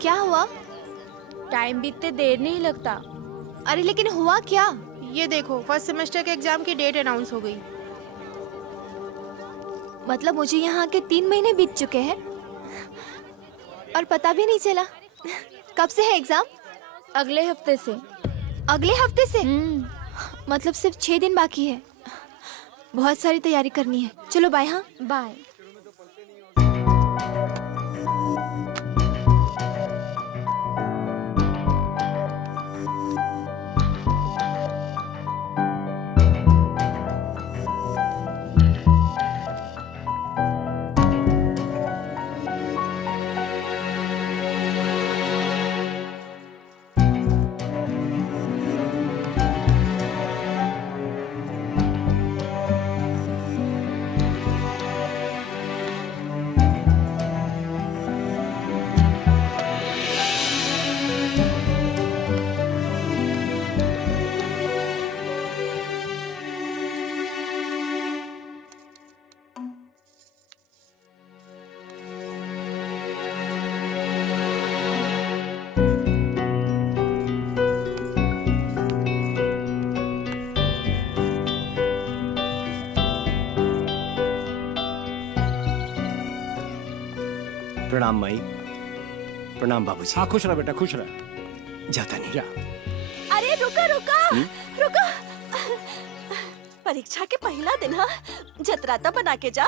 क्या हुआ? टाइम बीतते देर नहीं लगता। अरे लेकिन हुआ क्या? ये देखो, फर्स्ट सेमेस्टर के एग्जाम की डेट अनाउंस हो गई। मतलब मुझे यहाँ के 3 महीने बीत चुके हैं और पता भी नहीं चला। कब से है एग्जाम? अगले हफ्ते से। अगले हफ्ते से? मतलब सिर्फ 6 दिन बाकी है। बहुत सारी तैयारी करनी है। चलो बाय। हाँ बाय। प्रणाम माई। प्रणाम बाबूजी। हाँ खुश रह बेटा, खुश रह। जाता नहीं। जा। अरे रुका रुका रुका। परीक्षा के पहला दिन है, जतरा तो बना के जा।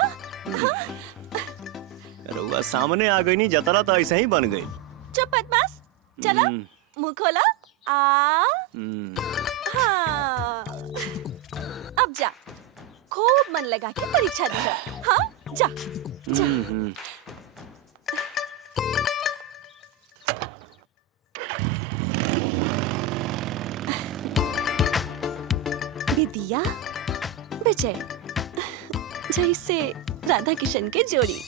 रउआ सामने आ गई नहीं, जतरा तो ऐसे ही बन गई। चुप बदमाश, चला मुंह खोला। हाँ, अब जा, खूब मन लगा के परीक्षा दी। हाँ जा जा। विद्या विजय, जैसे राधा किशन के जोड़ी।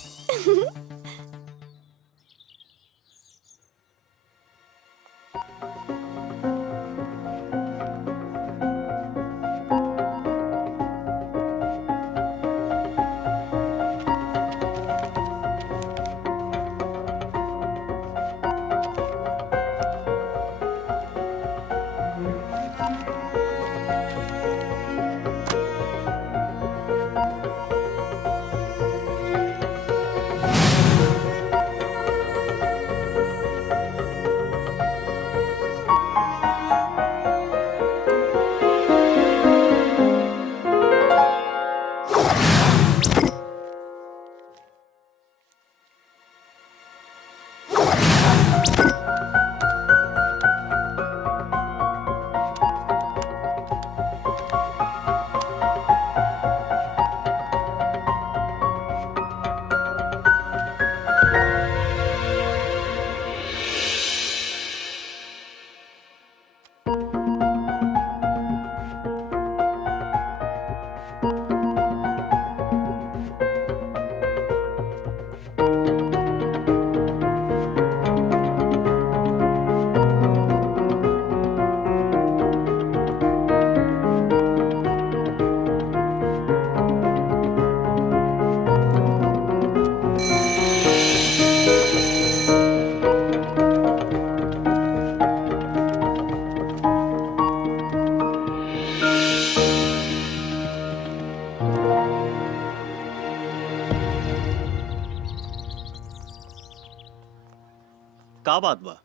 का बात बा?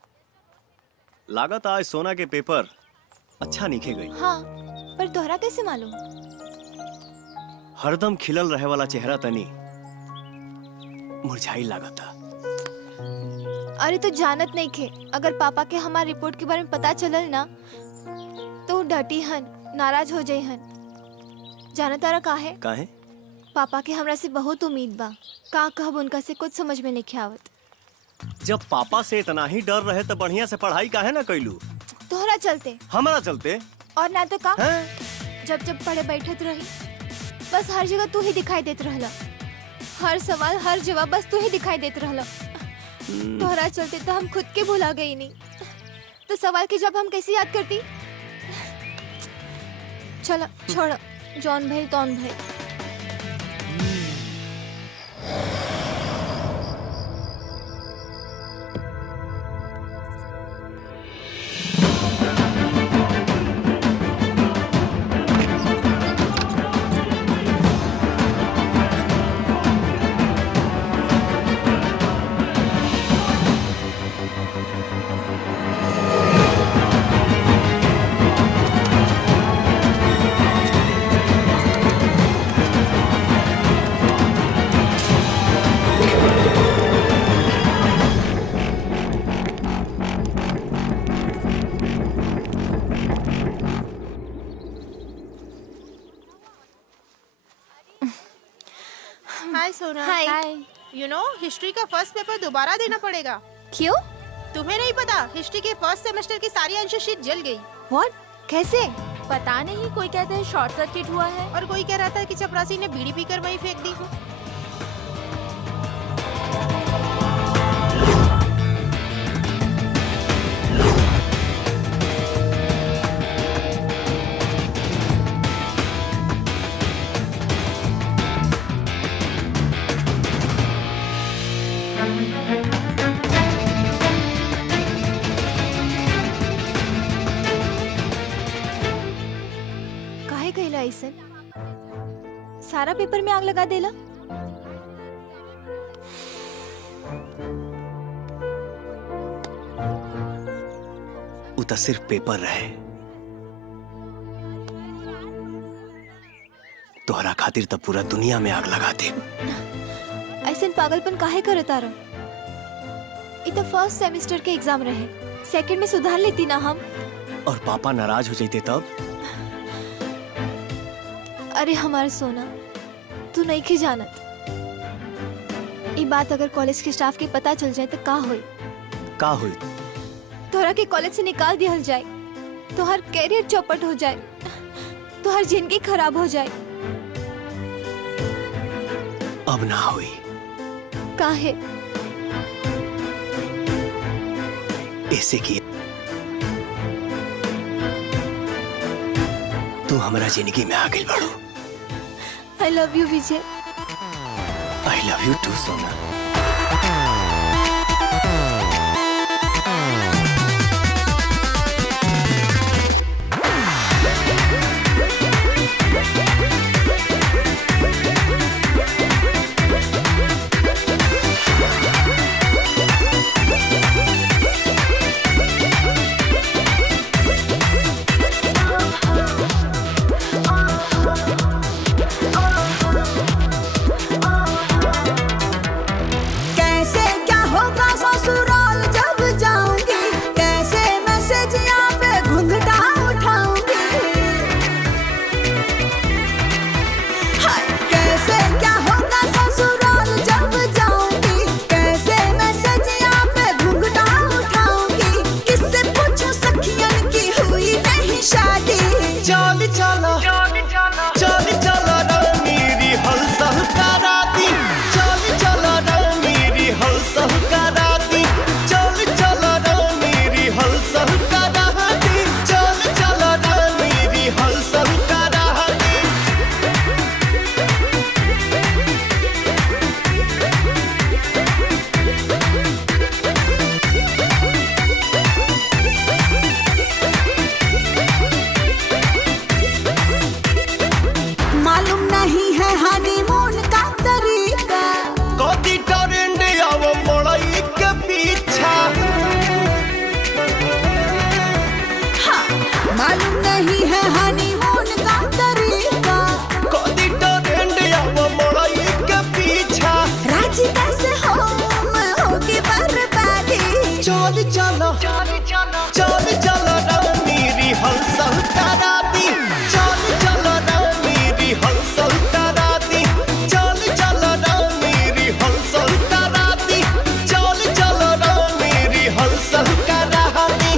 लागत आज सोना के पेपर अच्छा निखे गई। हाँ, पर तोहरा कैसे मालूम? हरदम खिलल रहे वाला चेहरा तनी मुरझाई लागता। अरे तो जानत नहीं खे, अगर पापा के हमारी रिपोर्ट के बारे में पता चलल ना तो डटी हन, नाराज हो जाई हन। जाना तारा काहे? काहे? पापा के हमरा से बहुत उम्मीद बा। का कहब उनका से कुछ समझ में नहीं आवत। जब पापा से इतना ही डर रहे तो बढ़िया से पढ़ाई काहे ना कैलू? तोहरा चलते। हमारा चलते? और ना तो का? हैं? जब पढ़े बैठत रही बस हर जगह तू ही दिखाई देत रहला। हर सवाल हर जवाब बस तू ही दिखाई देत रहला। तोहरा चलते तो हम खुद के भुला गई नहीं। तो सवाल के जवाब हम कैसे याद करती? चलो छोड़, जौन भाई तौन भाई। हाय सोना। हाय। यू नो हिस्ट्री का फर्स्ट पेपर दोबारा देना पड़ेगा। क्यों? तुम्हें नहीं पता, हिस्ट्री के फर्स्ट सेमेस्टर की सारी आंसर शीट जल गई। व्हाट? कैसे? पता नहीं, कोई कहते हैं शॉर्ट सर्किट हुआ है। और कोई कह रहा था कि चपरासी ने बीड़ी पीकर वहीं फेंक दी। काहे कहला ऐसन? सारा पेपर में आग लगा देला? उ त सिर्फ पेपर रहे। तोहरा खातिर त पूरा दुनिया में आग लगा दे। ऐसन पागलपन काहे करता रहो? ये तो फर्स्ट सेमेस्टर के एग्जाम रहे, सेकंड में सुधार लेती ना हम। और पापा नाराज हो जाते तब? अरे हमारा सोना, तू नहीं के जानत। ये बात अगर कॉलेज के स्टाफ के पता चल जाए तो का होई? का हुई? तोहरा के कॉलेज से निकाल दिया जाए, तोहर कैरियर चौपट हो जाए, तोहर जिंदगी खराब हो जाए। अब ना हुई। काहे? ऐसे की तू हमारा जिंदगी में आ गई बड़ो। I love you Vijay. I love you too सोना। कैसे क्या होगा ससुराल जब जाऊंगी, कैसे मैसेज यहाँ पे घुंघटा उठाऊंगी। हाय, कैसे क्या होगा ससुराल जब जाऊंगी, कैसे मैसेज यहाँ पे घुंघटा उठाऊंगी। किससे पूछूं सखियन की हुई नहीं शादी। चल चलो चल चलो मेरी हलचल कराती, चल चलो मेरी हलचल कराती, चल चलो मेरी हलचल कराती, चल चलो मेरी हलचल कराती। मालूम नहीं है हनीमून का तरीका, कदी टरेंड आव मड़ई के पीछा, हाँ, मालूम नहीं है हनीमून का तरीका। कदी टरेंड आव मड़ई के पीछा। राजी कैसे हो मैं होगी बर्बादी। चल चलो चल चलो मेरी हलचल कराती, चल चलो मेरी हलचल कराती, चल चलो मेरी हलचल कराती, चल चलो मेरी हलचल कराती।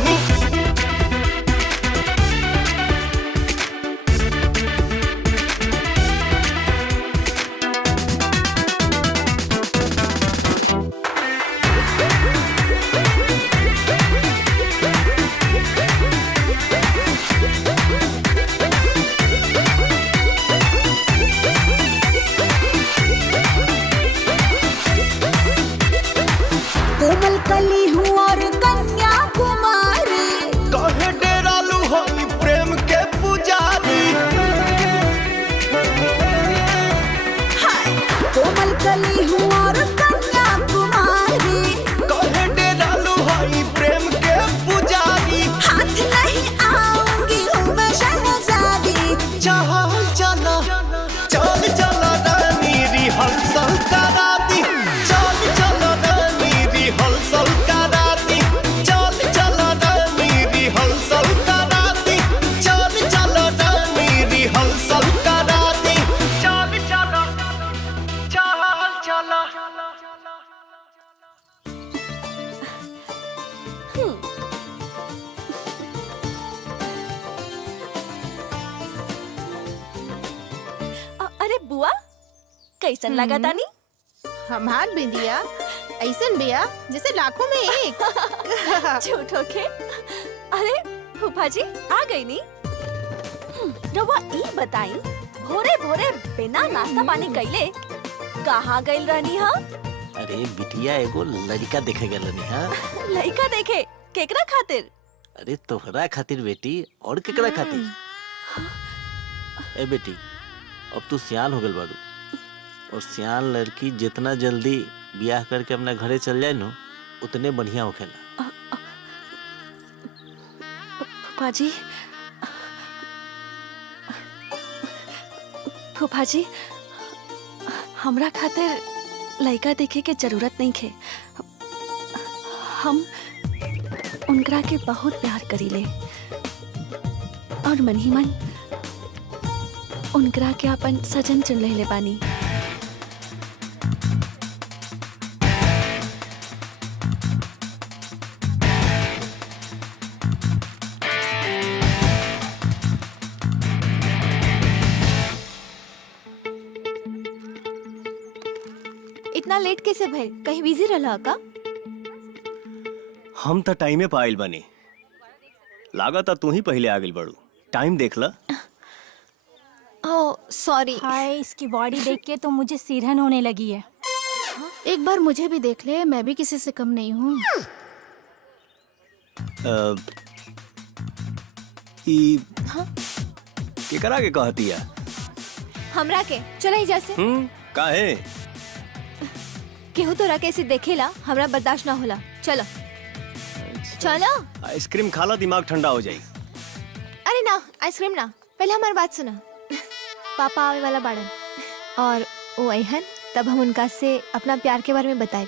कोमल कली हूँ और कन्या कुमारी, कहे डेरालू होई प्रेम के पुजारी। हाय, कोमल कली हूँ और कन्या कुमारी। कहे डेरालू होई प्रेम के पुजारी। हाथ नहीं आऊंगी हूँ मैं शहजादी। चल चलो चल चलो मेरी हलचल कराती, चल चलो मेरी हलचल कराती, चल चलो मेरी हलचल कराती, चल चलो मेरी हलचल कराती, चल चलो चल कैसन लगा तानी? हमार बिंदिया ऐसन बिया जैसे लाखों में एक। झूठो के। अरे फूफा जी आ गई नी। रवा ई बताई भोरे भोरे बिना नाश्ता पानी कइले कहाँ गइल रहनी हा? अरे बिटिया एगो लड़का देखे गलनी हा। लड़का देखे केकरा खातिर? अरे तोहरा खातिर बेटी, और केकरा खातिर? ए बेटी, अब तू सियान हो गल बारू, और सियान लड़की जितना जल्दी ब्याह करके अपना घरे चल जाए नो उतने बढ़िया होखेला। फूफा जी, फूफा जी, हमरा खातिर लड़का देखे के जरूरत नहीं खे। हम उनकरा के बहुत प्यार करीले और मन ही मन उनकरा के अपन सजन चुन लेले बानी। इतना लेट कैसे भइल? कहीं बिजी रहला का? हम तो टाइमे पे आइल बनी। लागत तू ही पहले आ गइल बड़ू। टाइम देख ला। Oh sorry. हाय, इसकी बॉडी देख के तो मुझे सिरहन होने लगी है। एक बार मुझे भी देख ले, मैं भी किसी से कम नहीं हूँ। केकरा के कहती है? हमरा के चला ही जैसे काहे? केहू तोरा कैसे देखेला हमरा बर्दाश्त ना होला। चलो चलो। आइसक्रीम खाला दिमाग ठंडा हो जाई। अरे ना, आइसक्रीम ना, पहले हमारी बात सुना। पापा आवे वाला बाड़न और वो अहन, तब हम उनका से अपना प्यार के बारे में बताए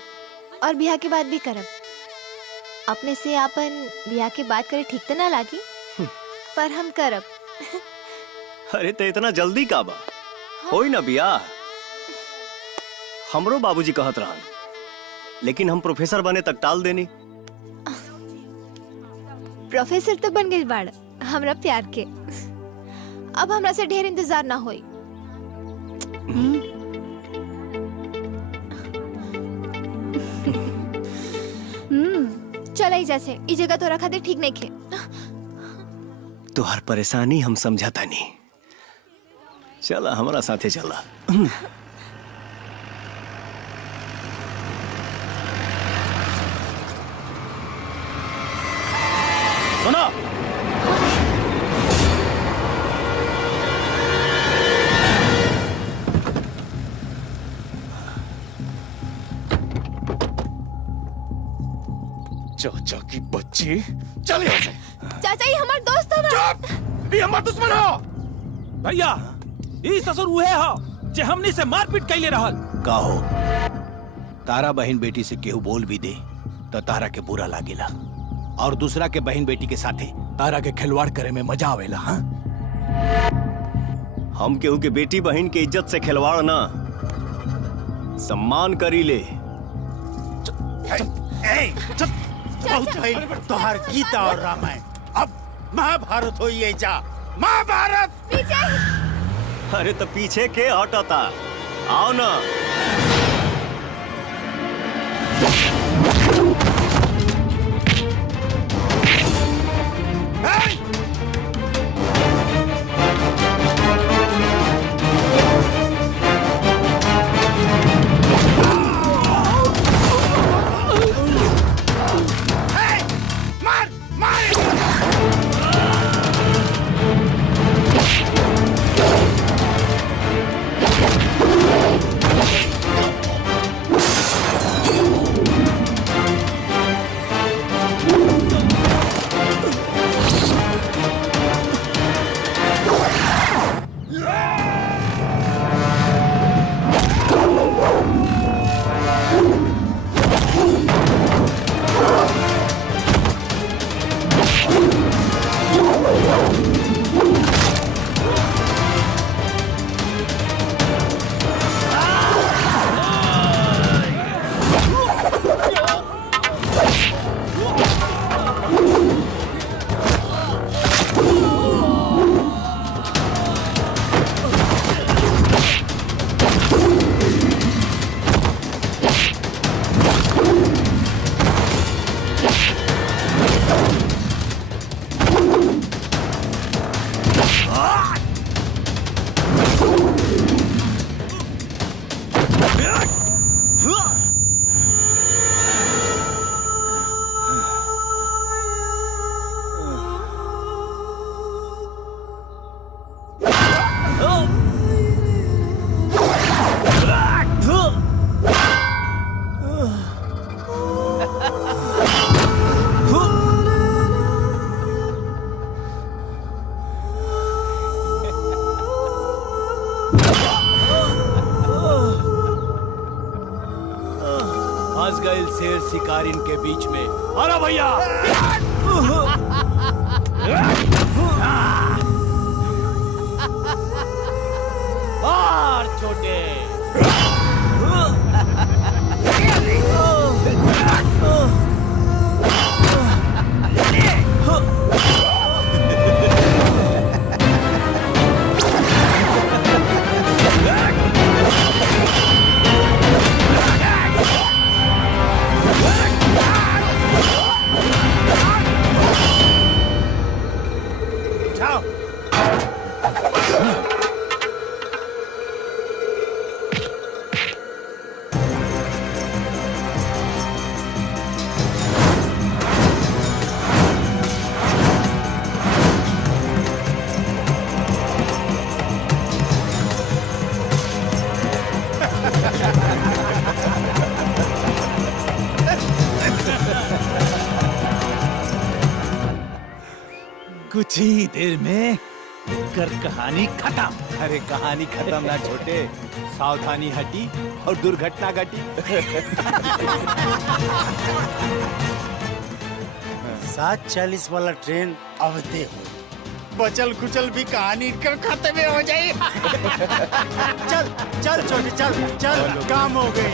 और ब्याह के बाद भी करब। अपने से अपन ब्याह के बाद करे ठीक तो ना लागी, पर हम करब। अरे तो इतना जल्दी का बा? होई ना बियाह। हमरो बाबूजी कहत रहन, लेकिन हम प्रोफेसर बने तक टाल देनी। प्रोफेसर तो बन गई बाड़ हमरा प्यार के। अब हमरा से ढेर इंतजार ना होई। चल ही जैसे ई जगह तोरा खातिर ठीक नहीं खे। तुहार परेशानी हम समझाता नहीं। चला हमारा साथे चला। सुनो, चाचा की बच्ची, चल यहाँ से। चाचा ये हमार दोस्त है। चुप! ये हमार दुश्मन हो। भैया, ई ससुर उहे हो जे हमनी से मारपीट कैले रहल। का हो, तारा बहन बेटी से केहू बोल भी दे तो तारा के बुरा लागेला, और दूसरा के बहन बेटी के साथे तारा के खिलवाड़ करे में मजा आवेला। हाँ, हम केहू के बेटी बहन के इज्जत से खिलवाड़ ना, सम्मान करी ले। तोहार गीता और रामायण, अब महाभारत हो ये जा। महाभारत। अरे तो पीछे के हटता, आओ ना। फंस गए शेर शिकारिन के बीच में। अरे भैया और छोटे कुछ ही देर में कर कहानी खत्म। अरे कहानी खत्म ना छोटे, सावधानी हटी और दुर्घटना घटी। 7:40 वाला ट्रेन अवते हो, बचल कुचल भी कहानी कर खत्म में हो जाए। चल चल छोटे चल चल, काम हो गई।